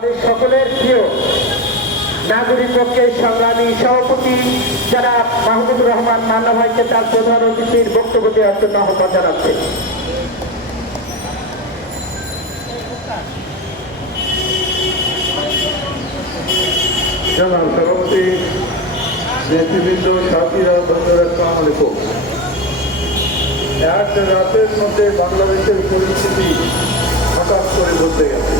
সকলের প্রিয় নাগরিক পক্ষের সংগ্রামী সভাপতি যারা মাহমুদুর রহমান মান্না ভাইকে তার প্রধান অতিথির বক্তব্য দেওয়ার জন্য আহ্বান জানাচ্ছে। সভাপতি নেতৃবৃন্দ সাথীরা বন্ধুরা আসসালামু আলাইকুম। এক রাতের মধ্যে বাংলাদেশের পরিস্থিতি হঠাৎ করে বদলে গেছে।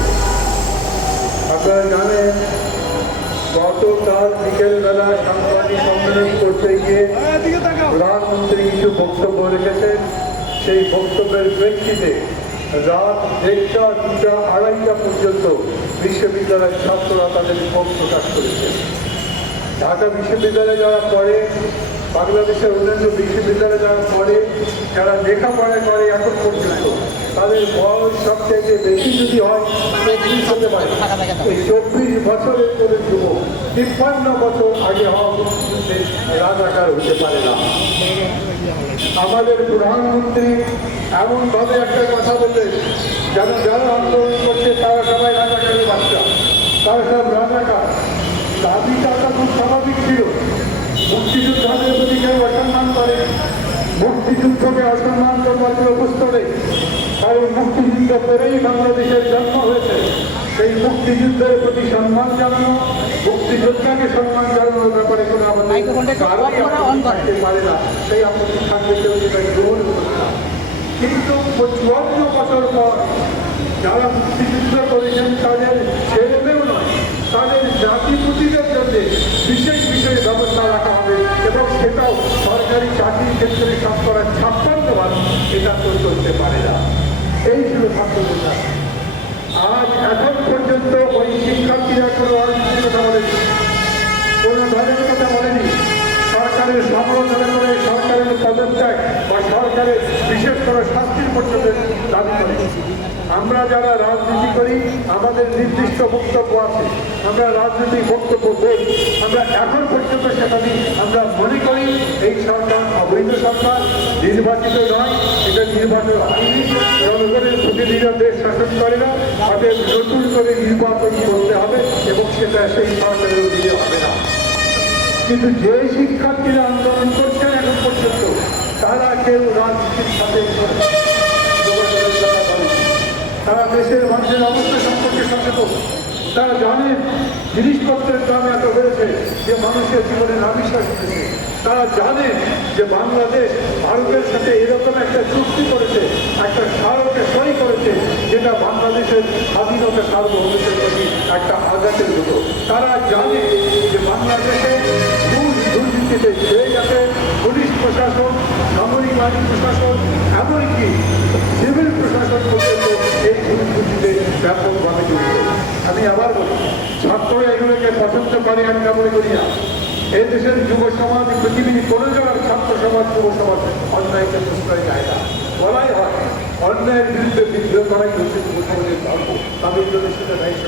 আপনারা জানেন গতকাল বিকেলবেলা সাংবাদিক সম্মেলন করতে গিয়ে প্রধানমন্ত্রী কিছু বক্তব্য রেখেছেন। সেই বক্তব্যের প্রেক্ষিতে রাত 1টা, 2টা, 2:30 পর্যন্ত বিশ্ববিদ্যালয়ের ছাত্ররা তাদের ক্ষোভ প্রকাশ করেছেন। ঢাকা বিশ্ববিদ্যালয়ে যারা পড়ে, বাংলাদেশের অন্যান্য বিশ্ববিদ্যালয়ে যারা পড়ে, যারা লেখাপড়া করে এখন পর্যন্ত তাদের বয়স সবচেয়ে বেশি যদি হয় 24 হতে পারে। এই 24 বছরের করে যুবক 53 বছর আগে হওয়া মুক্তিযুদ্ধে রাজাকার হতে পারে না। আমাদের প্রধানমন্ত্রী এমনভাবে একটা কথা বললেন যেন যারা আন্দোলন করছে তারা সবাই রাজাকারের বাচ্চা, তারা সব রাজাকার। দাবিটা খুব স্বাভাবিক ছিল। মুক্তিযোদ্ধাদের প্রতি কেউ অসম্মান করে, মুক্তিযুদ্ধকে অসম্মান করবার কোনো প্রশ্ন নেই। কারণ মুক্তিযুদ্ধ করেই বাংলাদেশের জন্ম হয়েছে। সেই মুক্তিযুদ্ধের প্রতি সম্মান জানানো, মুক্তিযোদ্ধাকে সম্মান জানানোর ব্যাপারে কোনো আমাদের থাকতে পারে না। সেই আপত্তি থাকবে কেউ যেটা গ্রহণ করতে না। কিন্তু 54 বছর পর যারা মুক্তিযুদ্ধ করেছেন তাদের ছেলেমেয়েও নয়, তাদের জাতিপতিদের জন্য বিশেষ ব্যবস্থা রাখা হবে এবং সেটাও সরকারি চাকরির ক্ষেত্রে 56% এটা তো করতে পারে না। এই ছিল ছাত্রদের। আজ এখন পর্যন্ত ওই শিক্ষার্থীরা কোনো রাজনীতির কথা বলেনি, কোনো দলের কথা বলেনি। সরকারের সমালোচনা করে সরকারের পদত্যাগ বা সরকারের বিশেষ করে শাস্তির পর্যন্ত দাবি করে। আমরা যারা রাজনীতি করি আমাদের নির্দিষ্ট বক্তব্য আছে, আমরা রাজনৈতিক বক্তব্য দেই। আমরা এখন পর্যন্ত সেটা নিয়ে আমরা মনে করি এই সরকার অবৈধ সরকার, নির্বাচিত নয়, এটা নির্বাচন হয়নি। জনগণের প্রতিনিধিরা দেশ শাসন করে না, তাদের নতুন করে নির্বাচন করতে হবে এবং সেটা সেই সরকারের অধীনে হবে না। কিন্তু যে শিক্ষার্থীরা আন্দোলন করছেন এখন পর্যন্ত তারা কেউ রাজনীতির সাথে তারা দেশের মানুষের অবস্থা সম্পর্কে সচেতন। তারা জানেন জিনিসপত্রের দাম এত বেড়েছে যে মানুষের জীবনে নাবিশ্বাস উঠেছে। তারা জানেন যে বাংলাদেশ ভারতের সাথে এরকম একটা চুক্তি করেছে, একটা স্মারকে সই করেছে যেটা বাংলাদেশের স্বাধীনতা সার্বভৌমত্বের প্রতি একটা আঘাতের মতো। তারা জানে যে বাংলাদেশে দুর্নীতিতে ছেয়ে গেছে পুলিশ প্রশাসন, সামরিক বাহিনী প্রশাসন, এমনকি সিভিল প্রশাসন পর্যন্ত এই দুর্নীতিতে ব্যাপকভাবে জড়িত। আমি আবার বলি, ছাত্ররা এগুলোকে পছন্দ করে আমি মনে করি না। এই দেশের যুব সমাজ, পৃথিবীর কোনো জনের ছাত্র সমাজ, যুব সমাজ অন্যায়কে প্রশ্রয় দেয় না। বলাই হয় অন্যায়ের বিরুদ্ধে বিদ্রোহ করাই হচ্ছে যুব সমাজের ধর্ম, তাদের জন্য সেটা দায়িত্ব।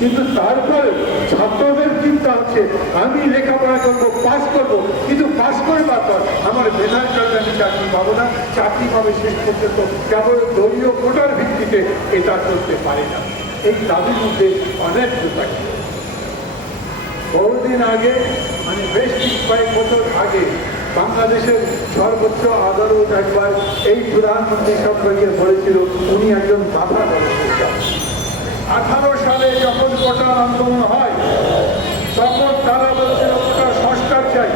কিন্তু তারপরে ছাত্রদের চিন্তা হচ্ছে আমি লেখাপড়া করবো, পাস করবো, কিন্তু পাস করে তারপর আমার মেধার কারণে আমি চাকরি পাবো না। চাকরি পাবে শেষ পর্যন্ত কেবল দলীয় কোটার ভিত্তিতে এটা করতে পারে না। এই দাবির মধ্যে অনেক থাকে। বহুদিন আগে, মানে বেশ কয়েক বছর আগে বাংলাদেশের সর্বোচ্চ আদালত একবার এই প্রধানমন্ত্রী সম্পর্কে বলেছিল উনি একজন বাধা করেছিলেন। 18 সালে যখন কোটার আন্দোলন হয় তখন তারা বলছিল কোটা সংস্কার চাই,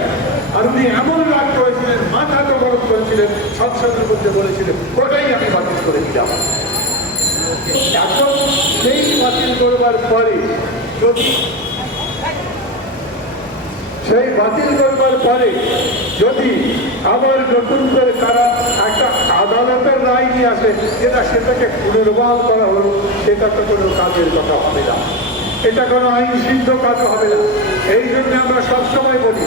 আর উনি এমন রাগ করেছিলেন, মাথা তো গরম করেছিলেন, সংসদের মধ্যে বলেছিলেন কোটাই আমি বাতিল করে দিলাম। এখন সেই বাতিল করবার পরে যদি আবার নতুন করে তারা একটা আদালতের রায় নিয়ে আসে যেটা সেটাকে পুনর্বহাল করা হলো, সেটা তো কোনো কাজের কথা হবে না, এটা কোনো আইন সিদ্ধ কাজ হবে না। এই জন্য আমরা সবসময় বলি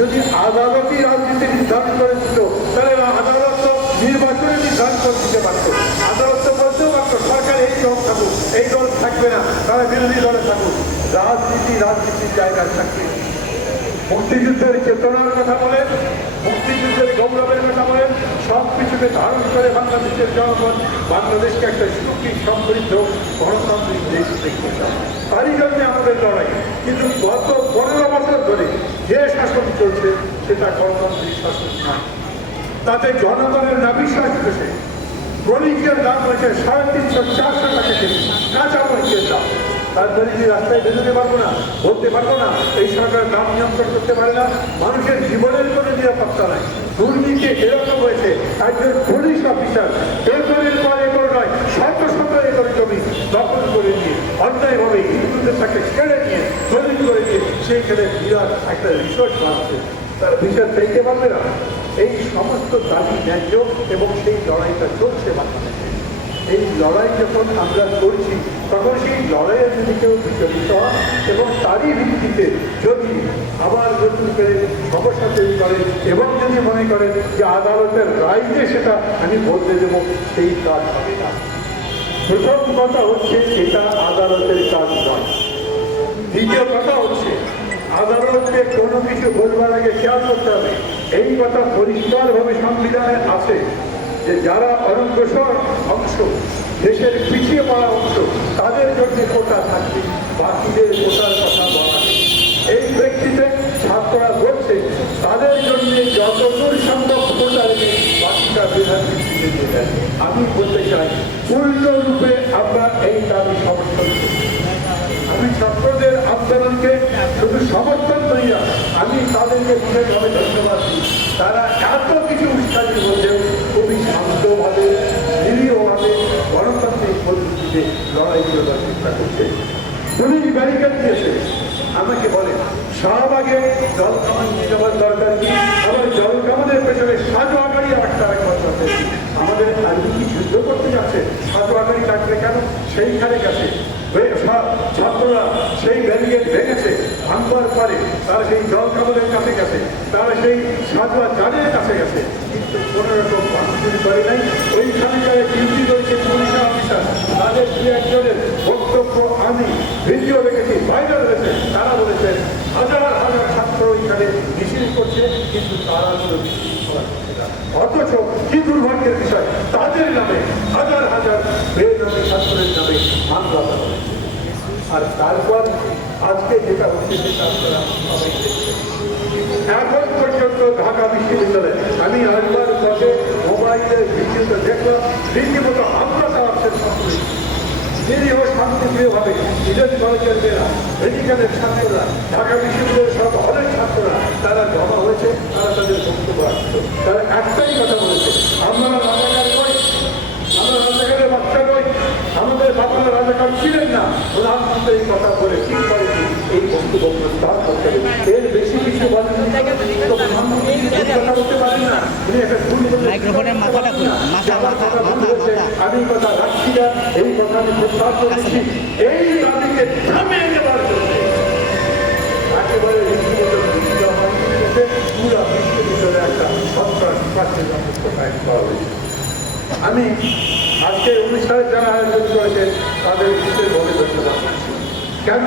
যদি আদালতই রাজনীতি নির্ধারণ করে দিত তাহলে আদালত তো নির্বাচনে নির্ধারণ করে দিতে পারত। আদালত তো বলতেও পারতো সরকার এই দল থাকুক, এই দল থাকবে না, তারা বিরোধী দলে থাকুক। রাজনীতির জায়গায় থাকবে। মুক্তিযুদ্ধের চেতনার কথা বলে মুক্তিযুদ্ধের গৌরবের কথা বলেন, সব কিছুকে ধারণ করে বাংলাদেশের জনগণ বাংলাদেশকে একটা সুখী সমৃদ্ধ গণতান্ত্রিক দেশ দেখতে চায়। তারই জন্য আমাদের লড়াই। কিন্তু গত 15 বছর ধরে যে শাসন চলছে সেটা গণতান্ত্রিক শাসন নয়। তাতে জনগণের নাবিশ্বাস উঠেছে। গণিতের দাম হয়েছে 350-400 টাকা কেজি, কাঁচা মরিচের দাম। তারপরে কি রাস্তায় বেরোতে পারবো না, বলতে পারবো না এই সরকার দাম নিয়ন্ত্রণ করতে পারে না? মানুষের জীবনের কোনো নিরাপত্তা নাই। দুর্নীতি এরকম হয়েছে, একজন পুলিশ অফিসার একরের পর একর নয়, শত শত একর জমি দখল করে নিয়ে অন্যায়ভাবে হিন্দুদের তাকে ছেড়ে নিয়ে দলিল করে দিয়ে সেইখানে বিরাট একটা রিসোর্ট বানাচ্ছে। তার বিচার চাইতে পারবে না। এই সমস্ত দাবি ন্যায্য এবং সেই লড়াইটা চলছে বাংলাদেশে। এই লড়াই যখন আমরা করছি তখন সেই লড়াইয়ে যদি কেউ বিচলিত হয় এবং তারই ভিত্তিতে যদি আবার নতুন করে সমস্যা তৈরি করে এবং যদি মনে করেন যে আদালতের রায় যে সেটা আমি বদলে দেবো, সেই কাজ হবে না। প্রথম কথা হচ্ছে এটা আদালতের কাজ নয়। দ্বিতীয় কথা হচ্ছে আদালতকে কোনো কিছু বলবার আগে খেয়াল করতে হবে। এই কথা পরিষ্কারভাবে সংবিধানে আছে যে যারা অনগ্রসর অংশ, দেশের পিছিয়ে পড়া অংশ, তাদের জন্য কোটা থাকবে, বাকিদের কোটার কথা বলা নেই। এই ব্যক্তিতে ছাত্ররা বলছে তাদের জন্য যতদূর সম্ভব কোটা রেখে বাকিটা বিধান ভিত্তিতে দিয়ে দেয়। আমি বলতে চাই উল্টো রূপে আমরা এই দাবি সমর্থন করি। আমি ছাত্রদের আন্দোলনকে শুধু সমর্থন করি না, আমি তাদেরকে বিশেষভাবে ধন্যবাদ দিই। তারা এত কিছু উস্কানির মধ্যেও খুবই শান্তভাবে, নিরীহভাবে, গণতান্ত্রিক পদ্ধতিতে লড়াই করার চেষ্টা করছে। পুলিশ ব্যারিকেড দিয়েছে, আমাকে বলে শাহবাগে জল কামান নিয়ে যাওয়ার দরকার কি? আবার জল কামানের পেছনে সাজোয়া গাড়ি আরেকবার চলছে। আমাদের আর্মি কি যুদ্ধ করতে যাচ্ছে? সাজোয়া গাড়ি থাকবে কেন? সেইখানে গেছে ছাত্ররা সেই ব্যারিকেড ভেঙেছে, ভাঙবার পরে তারা সেই জল কামানের কাছে গেছে, তারা সেই সাজোয়া জানের কাছে গেছে, কিন্তু কোনো রকম ভাঙচুরি করে নাই। ওইখানে যারা ডিউটি করেছে পুলিশ অফিসার, তাদের দু একজনের বক্তব্য আমি ভিডিও দেখেছি, ভাইরাল হয়েছে। তারা বলেছেন হাজার হাজার ছাত্র ওইখানে মিছিল করছে, কিন্তু তারা কোনো মিছিল করা হচ্ছে না। অথচ কি দুর্ভাগ্যের বিষয়, তাদের নামে হাজার হাজার বেনামী ছাত্রের নামে মামলা করা হয়েছে। আর তারপর আজকে যেটা হচ্ছে সেটা আপনারা সবাই দেখছেন। এখন পর্যন্ত ঢাকা বিশ্ববিদ্যালয়ে আমি আসবার পথে মোবাইলের ভিডিওতে দেখলাম রীতিমতো হামলা চালাচ্ছেন ছাত্রী। নিরীহ শান্তিপ্রিয়ভাবে ইডেন কলেজের মেয়েরা, মেডিকেলের ছাত্ররা, ঢাকা বিশ্ববিদ্যালয়ের সব হলের ছাত্ররা তারা জমা হয়েছে, তারা তাদের বক্তব্য রাখছে। তারা একটাই কথা বলেছে, আমরা রাজাকার নই, আমরা রাজাকারের বাচ্চা নই, আমাদের বাবারা রাজাকার ছিলেন না। প্রধানমন্ত্রী এই কথা বলে ঠিক করেনি, এই বক্তব্য প্রস্তাব করতে হবে। এর বেশি কিছু বলেন কথা বলতে পারেন না। উনি একটা মাইক্রোফোনের মাথাটা খুলে, মাথা মাথা মাথা মাথা আমি কথা রাখছি না, এই কথা আমি প্রস্তাব করেছি। এই দাবিকে থামিয়ে দেওয়ার জন্য একেবারে রীতিমতো পুরা বিশ্ববিদ্যালয়ে একটা সন্ত্রাস প্রার্থী কায়েম করা হয়েছে। আমি আজকে অনুষ্ঠানে যারা আয়োজন করেছেন তাদের বিশেষভাবে ধন্যবাদ দিচ্ছি। কেন?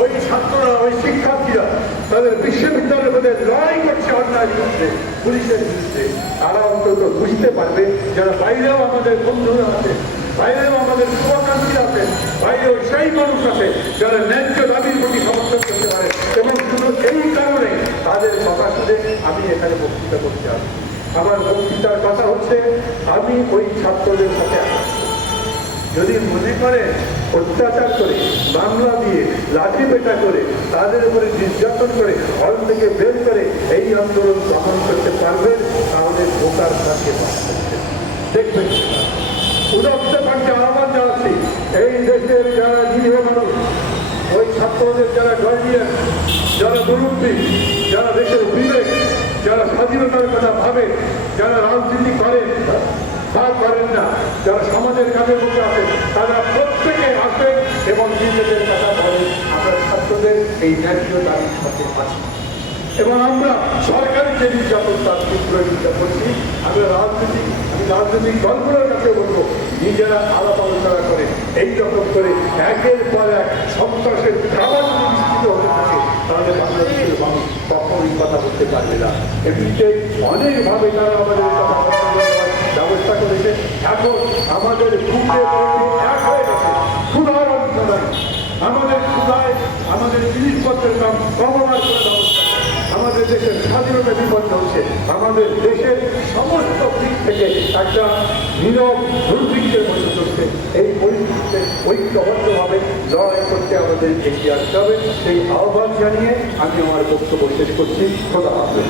ওই ছাত্ররা, ওই শিক্ষার্থীরা তাদের বিশ্ববিদ্যালয়ের মধ্যে লড়াই করছে অন্যায় বিরুদ্ধে, পুলিশের বিরুদ্ধে। তারা অন্তত বুঝতে পারবে যারা বাইরেও আমাদের বন্ধুরা আছে, বাইরেও আমাদের শুভাকাঙ্ক্ষী আছে, বাইরেও সেই মানুষ আছে যারা ন্যায্য দাবির প্রতি সমর্থন করতে পারে। এবং শুধু এই কারণে তাদের কথা শুনে আমি এখানে বক্তৃতা করতে আসি। আমার বক্তৃতার কথা হচ্ছে আমি ওই ছাত্রদের সাথে আছি। যদি মনে করে অত্যাচার করে, মামলা দিয়ে, লাঠি পেটা করে, তাদের উপরে নির্যাতন করে, হল থেকে বের করে এই আন্দোলন দমন করতে পারবেন, তাহলে ভোটার কাছে দেখবেন। উদত্ত কণ্ঠে আহ্বান জানাচ্ছি, এই দেশের যারা নিরীহ মানুষ, ওই ছাত্রদের যারা গার্জিয়ান, যারা মুরব্বী, যারা দেশের বিবেক, যারা স্বাধীনতার কথা ভাবে, যারা রাজনীতি করেন বা করেন না, যারা সমাজের কাজের মধ্যে আছে, তারা প্রত্যেকে আসেন এবং নিজেদের কথা বলেন। আমরা ছাত্রদের এই ন্যায্য দাবির সাথে আছি এবং আমরা সরকারি যে নির্যাতন তার তীব্র নিন্দা করছি। আমি রাজনৈতিক দলগুলোর কাছে বলবো, নিজেরা আলাপ আলোচনা করে এই রকম করে একের পর এক সন্ত্রাসের খাবার বিস্তৃত হতে থাকে, তাহলে বাংলাদেশের মানুষ কখনই কথা বলতে পারবে না। এমনিতে অনেকভাবে তারা আমাদের কথাবার্তা বলার ব্যবস্থা করেছে। এখন আমাদের বুকে এক হয়ে গেছে ক্ষুধার অন্ত নাই। আমাদের ক্ষুধায় আমাদের জিনিসপত্রের দাম কমানোর করে ব্যবস্থা, আমাদের দেশের স্বাধীনতা বিপন্ন হচ্ছে, আমাদের দেশের সমস্ত দিক থেকে একটা নীরব দুর্ভিক্ষের মধ্যে চলছে। এই পরিস্থিতিতে ঐক্যবদ্ধভাবে লড়াই করতে আমাদের এগিয়ে আসতে হবে। সেই আহ্বান জানিয়ে আমি আমার বক্তব্য শেষ করছি। খোদা হাফেজ।